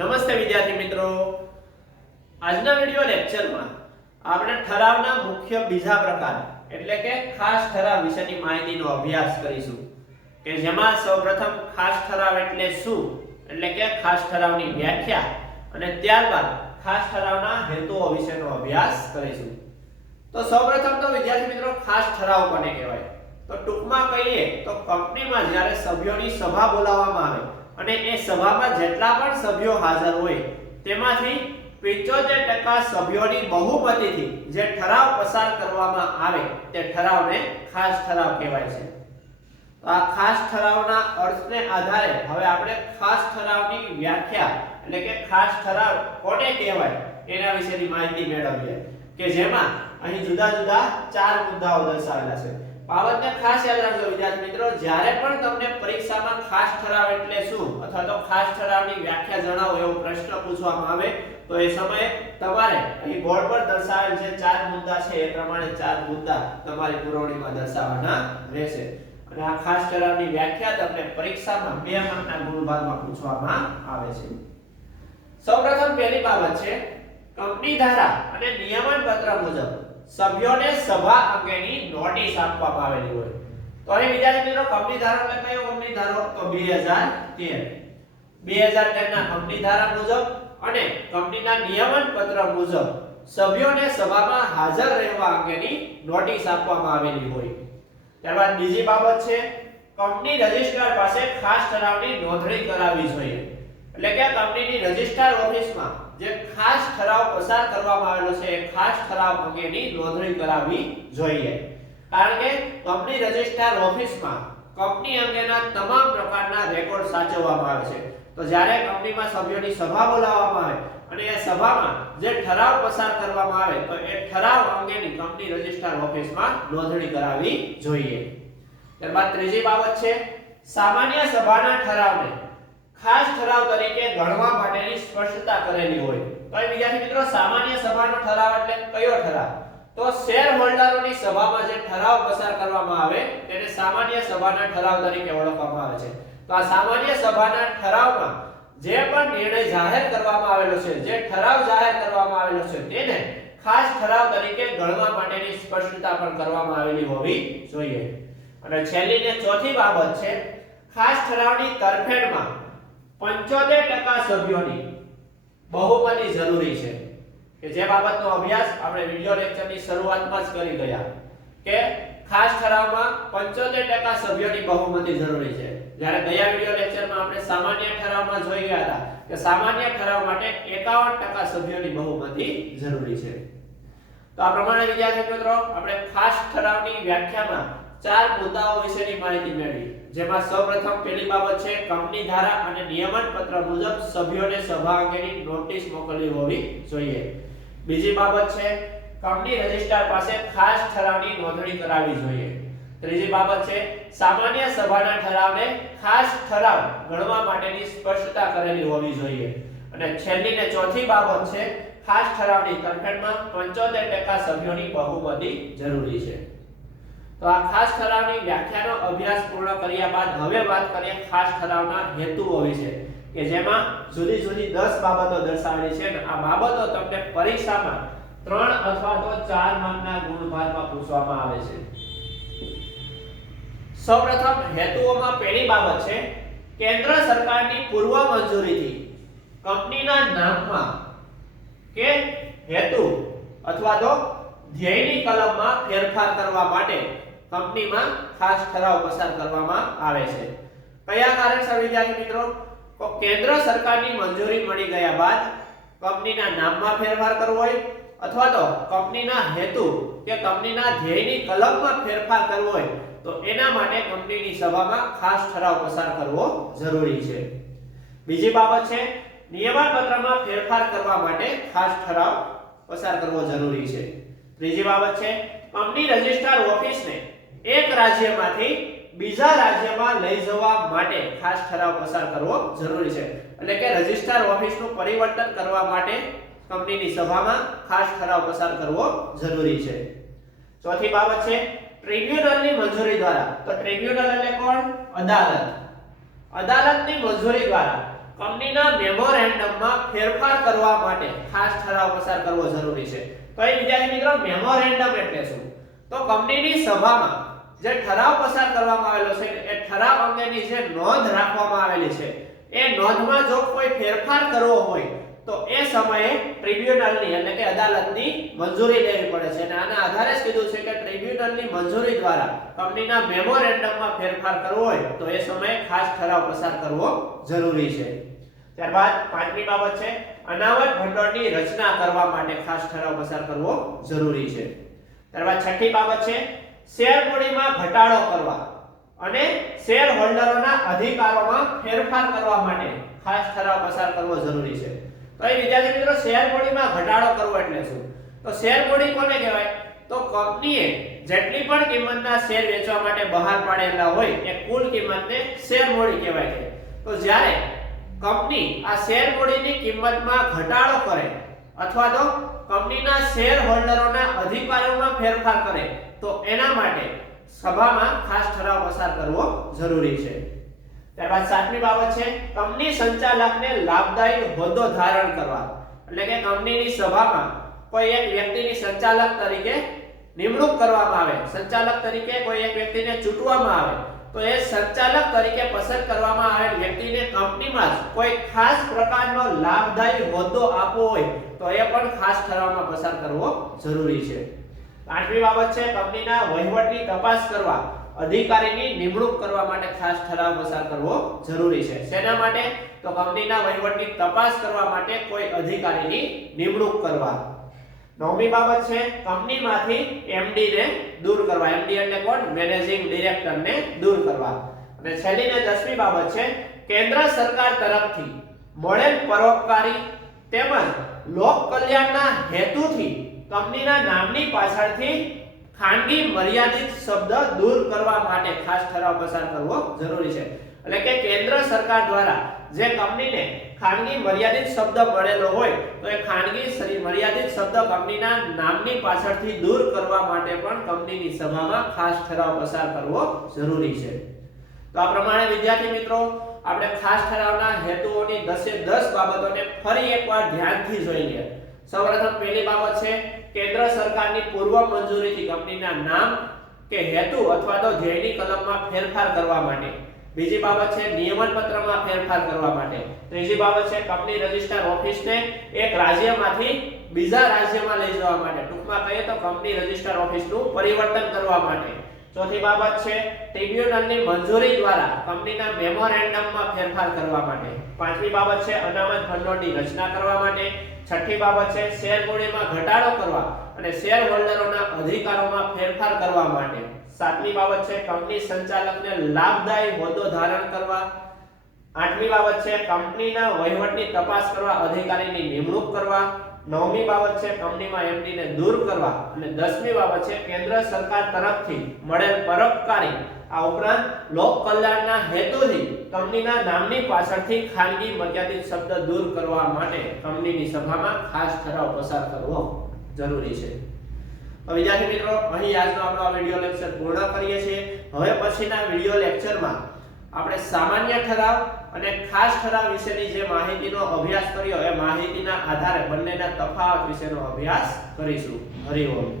નમસ્તે વિદ્યાર્થી મિત્રો. આજના વિડિયો લેક્ચરમાં આપણે ઠરાવના મુખ્ય બીજા પ્રકાર એટલે કે ખાસ ઠરાવ વિશેની માહિતીનો અભ્યાસ કરીશું. કે જેમાં સૌપ્રથમ ખાસ ઠરાવ એટલે શું? એટલે કે ખાસ ઠરાવની વ્યાખ્યા અને ત્યારબાદ ખાસ ઠરાવના હેતુઓ વિશેનો અભ્યાસ કરીશું. તો સૌપ્રથમ તો વિદ્યાર્થી મિત્રો ખાસ ઠરાવ કોને કહેવાય? તો ટૂંકમાં કહીએ તો કંપનીમાં જ્યારે સભ્યોની સભા બોલાવવામાં આવે અને એ સભામાં જેટલા પણ સભ્યો હાજર હોય, તેમાંથી 75% સભ્યોની બહુમતીથી જે ઠરાવ પસાર કરવામાં આવે, તે ઠરાવને ખાસ ઠરાવ કહેવાય છે. આ ખાસ ઠરાવના અર્થને આધારે હવે આપણે ખાસ ઠરાવની વ્યાખ્યા, એટલે કે ખાસ ઠરાવ કોને કહેવાય, એના વિશેની માહિતી મેળવીએ, કે જેમાં અહીં જુદા જુદા ચાર મુદ્દાઓ દર્શાવેલા છે. બાબતને ખાસ યાદ રાખજો વિદ્યાર્થી મિત્રો, જ્યારે પણ તમને પરીક્ષામાં ખાસ ઠરાવ એટલે શું? અથવા તો ખાસ ઠરાવની વ્યાખ્યા જણાવો એવો પ્રશ્ન પૂછવામાં આવે, તો એ સમયે તમારે અહીં બોર્ડ પર દર્શાવેલ જે ચાર મુદ્દા છે, એ પ્રમાણે ચાર મુદ્દા તમારી પુરવણીમાં દર્શાવવાના રહેશે. અને આ ખાસ ઠરાવની વ્યાખ્યા તમને પરીક્ષામાં બે માર્કના ગુણ પૂછવામાં આવે છે. સૌપ્રથમ પહેલી બાબત છે કંપની ધારા અને નિયમન પત્ર મુજબ સભ્યોને સભા અંગેની નોટિસ આપવામાં આવેલી હોય. તો અહીં વિદ્યાર્થી મિત્રો, કંપની ધારો એટલે કયો કંપની ધારો? તો 2013 2013 ના કંપની ધારા મુજબ અને કંપનીના નિયમન પત્ર મુજબ સભ્યોને સભામાં હાજર રહેવા અંગેની નોટિસ આપવામાં આવેલી હોય. ત્યારબાદ બીજી બાબત છે, કંપની રજિસ્ટ્રાર પાસે ખાસ ઠરાવની નોંધણી કરાવવી જોઈએ. એટલે કે કંપનીની રજિસ્ટ્રાર ઓફિસમાં જે ખાસ ઠરાવ પસાર કરવામાં આવેલો છે, એ ખાસ ઠરાવ અંગેની નોંધણી કરાવવી જોઈએ. કારણ કે કંપની રજિસ્ટ્રાર ઓફિસમાં કંપની અંગેના તમામ પ્રકારના રેકોર્ડ સાચવવામાં આવે છે. તો જ્યારે કંપનીમાં સભ્યોની સભા બોલાવવામાં આવે અને એ સભામાં જે ઠરાવ પસાર કરવામાં આવે, તો એ ઠરાવ અંગેની કંપની રજિસ્ટ્રાર ઓફિસમાં નોંધણી કરાવવી જોઈએ. ત્યારબાદ ત્રીજી બાબત છે, સામાન્ય સભાના ઠરાવને ખાસ ઠરાવ તરીકે ગણવા માટેની સ્પષ્ટતા કરેલી હોય. તો વિદ્યાર્થી મિત્રો, સામાન્ય સભાનો ઠરાવ એટલે કયો ઠરાવ? તો શેર હોલ્ડરોની સભામાં જે ઠરાવ પસાર કરવામાં આવે, તેને સામાન્ય સભાના ઠરાવ તરીકે ઓળખવામાં આવે છે. તો આ સામાન્ય સભાના ઠરાવમાં જે પણ નિર્ણય જાહેર કરવામાં આવેલો છે, જે ઠરાવ જાહેર કરવામાં આવેલો છે, તેને ખાસ ઠરાવ તરીકે ગણવા માટેની સ્પષ્ટતા પણ કરવામાં આવેલી હોવી જોઈએ. અને છેલ્લી ને ચોથી બાબત છે, ખાસ ઠરાવની તરફેણમાં 75% સભ્યોની બહુમતી જરૂરી છે. કે જે બાબતનો અભ્યાસ આપણે વિડિયો લેક્ચરની શરૂઆતમાં જ કરી ગયા. કે ખાસ ઠરાવમાં 75% સભ્યોની બહુમતી જરૂરી છે. જ્યારે ગયા વિડિયો લેક્ચરમાં આપણે સામાન્ય ઠરાવમાં જોઈ ગયા હતા, કે સામાન્ય ઠરાવ માટે 51% સભ્યોની બહુમતી જરૂરી છે. તો આ પ્રમાણે વિદ્યાર્થી મિત્રો, આપણે ખાસ ઠરાવની વ્યાખ્યામાં ચાર મુદ્દાઓ વિશેની માહિતી મેળવી. જેમાં સૌપ્રથમ પહેલી બાબત છે, કંપની ધારા અને નિયમન પત્ર મુજબ સભ્યોને સભા અંગેની નોટિસ મોકલવી હોવી જોઈએ. બીજી બાબત છે, કંપની રજિસ્ટ્રાર પાસે ખાસ ઠરાવની નોંધણી કરાવવી જોઈએ. ત્રીજી બાબત છે, સામાન્ય સભાના ઠરાવને ખાસ ઠરાવ ગણવા માટેની સ્પષ્ટતા કરેલી હોવી જોઈએ. અને છેલ્લી ને ચોથી બાબત છે, ખાસ ઠરાવની તરફેણમાં 75% સભ્યોની બહુમતી જરૂરી છે. તો આ ખાસ ઠરાવની વ્યાખ્યાનો અભ્યાસ પૂર્ણ કર્યા બાદ હવે વાત કરીએ ખાસ ઠરાવના હેતુઓ વિશે, કે જેમાં જુદી જુદી 10 બાબતો દર્શાવેલી છે અને આ બાબતો તમને પરીક્ષામાં 3 અથવા તો 4 માર્કના ગુણભારમાં પૂછવામાં આવે છે. સૌપ્રથમ હેતુઓમાં પહેલી બાબત છે, કેન્દ્ર સરકારની પૂર્વ મંજૂરીથી કંપનીના નામમાં કે હેતુ અથવા તો ધ્યેયની કલમમાં ફેરફાર કરવા માટે કંપનીમાં ખાસ ઠરાવ પસાર કરવામાં આવે છે. કયા કારણસર, વિદ્યાર્થી મિત્રો? તો કેન્દ્ર સરકારની મંજૂરી મળી ગયા બાદ કંપનીના નામમાં ફેરફાર કરવો હોય, અથવા તો કંપનીના હેતુ કે કંપનીના ધ્યેયની કલમમાં ફેરફાર કરવો હોય, તો એના માટે કંપનીની સભામાં ખાસ ઠરાવ પસાર કરવો જરૂરી છે. બીજી બાબત છે નિયમનપત્રમાં ફેરફાર કરવા માટે ખાસ ઠરાવ પસાર કરવો જરૂરી છે. ત્રીજી બાબત છે, કંપની રજિસ્ટ્રાર ઓફિસને એક રાજ્યમાંથી બીજા રાજ્યમાં લઈ જવા માટે ખાસ ઠરાવ પસાર કરવો જરૂરી છે. એટલે કે રજિસ્ટ્રાર ઓફિસનું પરિવર્તન કરવા માટે કંપનીની સભામાં ખાસ ઠરાવ પસાર કરવો જરૂરી છે. ચોથી બાબત છે, ટ્રિબ્યુનલની મંજૂરી દ્વારા. તો ટ્રિબ્યુનલ એટલે કોણ? અદાલત. અદાલતની મંજૂરી દ્વારા કંપનીના મેમોરેન્ડમમાં ફેરફાર કરવા માટે ખાસ ઠરાવ પસાર કરવો જરૂરી છે. તો એ વિદ્યાર્થી મિત્રો, મેમોરેન્ડમ એટલે શું? તો કંપનીની સભામાં જે ઠરાવ પસાર કરવામાં આવેલો છે એ ઠરાવ અંગેની જે નોંધ રાખવામાં આવેલી છે, એ નોંધમાં જો કોઈ ફેરફાર કરવો હોય, તો એ સમયે ટ્રિબ્યુનલની એટલે કે અદાલતની મંજૂરી લેવી પડે છે. અને આના આધારે જ કીધું છે કે ટ્રિબ્યુનલની મંજૂરી દ્વારા કંપનીના મેમોરેન્ડમમાં ફેરફાર કરવો હોય, તો એ સમયે ખાસ ઠરાવ પસાર કરવો જરૂરી છે. ત્યારબાદ પાંચમી બાબત છે, અનામત ભંડોળની રચના કરવા માટે ખાસ ઠરાવ પસાર કરવો જરૂરી છે. ત્યારબાદ છઠ્ઠી બાબત છે શેર મૂડીમાં ઘટાડો કરવા અને શેર હોલ્ડરોના અધિકારોમાં ફેરફાર કરવા માટે ખાસ ઠરાવ પસાર કરવો જરૂરી છે. તો એ વિદ્યાર્થી મિત્રો, શેર મૂડીમાં ઘટાડો કરવો એટલે શું? તો શેર મૂડી કોને કહેવાય? તો કંપનીએ જેટલી પણ કિંમતના શેર વેચવા માટે બહાર પાડેલા હોય એ કુલ કિંમતને શેર મૂડી કહેવાય છે. તો જ્યારે કંપની આ શેર મૂડીની કિંમતમાં ઘટાડો કરે અથવા તો કંપનીના શેર હોલ્ડરોના અધિકારોમાં ફેરફાર કરે, તો એના માટે સભામાં ખાસ ઠરાવ પસાર કરવો જરૂરી છે. ત્યારબાદ સાતમી બાબત છે, કંપની સંચાલકને લાભદાયી હોદ્દો ધારણ કરવા. એટલે કે કંપનીની સભામાં કોઈ એક વ્યક્તિની સંચાલક તરીકે નિમણૂક કરવામાં આવે. સંચાલક તરીકે કોઈ એક વ્યક્તિને ચૂંટવામાં આવે. તો એ સંચાલક તરીકે પસંદ કરવામાં આવેલ વ્યક્તિને કંપનીમાં કોઈ ખાસ પ્રકારનો લાભદાયી હોદ્દો આપવો હોય, તો એ પણ ખાસ ઠરાવમાં પસાર કરવો જરૂરી છે. આઠમી બાબત છે કંપનીના વહીવટની તપાસ કરવા, અધિકારીની નિમણૂક કરવા માટે ખાસ ઠરાવ પસાર કરવો જરૂરી છે. શેના માટે? તો કંપનીના વહીવટની તપાસ કરવા માટે કોઈ અધિકારીની નિમણૂક કરવા. નવમી બાબત છે કંપનીમાંથી એમડી ને દૂર કરવા. એમડી એટલે કોણ? મેનેજિંગ ડિરેક્ટર ને દૂર કરવા. અને છેલ્લી ને દસમી બાબત છે, કેન્દ્ર સરકાર તરફથી મળેલ પરોપકારી તેમજ લોક કલ્યાણના હેતુથી કંપનીના નામની પાછળથી ખાનગી મર્યાદિત શબ્દ દૂર કરવા માટે ખાસ ઠરાવ પસાર કરવો જરૂરી છે. એટલે કે કેન્દ્ર સરકાર દ્વારા જે કંપનીને ખાનગી મર્યાદિત શબ્દ મળેલો હોય, તો એ ખાનગી મર્યાદિત શબ્દ કંપનીના નામની પાછળથી દૂર કરવા માટે પણ કંપનીની સભામાં ખાસ ઠરાવ પસાર કરવો જરૂરી છે. તો આ પ્રમાણે, વિદ્યાર્થી મિત્રો, આપણે ખાસ ઠરાવના હેતુઓની દસે દસ બાબતોને ફરી એકવાર ધ્યાનથી જોઈ લઈએ. સૌપ્રથમ પહેલી બાબત છે, કેન્દ્ર સરકારની પૂર્વ મંજૂરીથી કંપનીના નામ કે હેતુ અથવા તો ધ્યેયની કલમમાં ફેરફાર કરવા માટે. બીજી બાબત છે નિયમન પત્રમાં ફેરફાર કરવા માટે. ત્રીજી બાબત છે કંપની રજિસ્ટર ઓફિસને એક રાજ્યમાંથી બીજા રાજ્યમાં લઈ જવા માટે. ટૂંકમાં કહીએ તો કંપની રજિસ્ટર ઓફિસનું પરિવર્તન કરવા માટે. ચોથી બાબત છે ટ્રિબ્યુનલની મંજૂરી દ્વારા કંપનીના મેમોરેન્ડમમાં ફેરફાર કરવા માટે. પાંચમી બાબત છે અનામત ભંડોળની રચના કરવા માટે. છઠ્ઠી બાબત છે શેર મૂડીમાં ઘટાડો કરવા અને શેર હોલ્ડરોના અધિકારોમાં ફેરફાર કરવા માટે. સાતમી બાબત છે, કંપની સંચાલકને લાભદાયી હોદ્દો ધારણ કરવા. આઠમી બાબત છે, કંપનીના વહીવટની તપાસ કરવા, અધિકારીની નિમણૂક કરવા. નવમી બાબત છે, કંપનીમાં એમડીને દૂર કરવા. અને દસમી બાબત છે, કેન્દ્ર સરકાર તરફથી મળેલ પરોપકારી, આ ઉપરાંત લોક કલ્યાણના હેતુથી કંપનીના નામની પાછળથી ખાનગી મર્યાદિત શબ્દ દૂર કરવા માટે કંપનીની સભામાં ખાસ ઠરાવ પસાર કરવો જરૂરી છે. તો વિદ્યાર્થી મિત્રો, અહીં આજનો આપણો આ વિડિયો લેક્ચર પૂર્ણ કરીએ છીએ. હવે પછીના વિડિયો લેક્ચરમાં આપણે સામાન્ય ઠરાવ અને ખાસ ઠરાવ વિશેની જે માહિતીનો અભ્યાસ કર્યો, એ માહિતીના આધારે બંનેના તફાવત વિશેનો અભ્યાસ કરીશું. હરિઓમ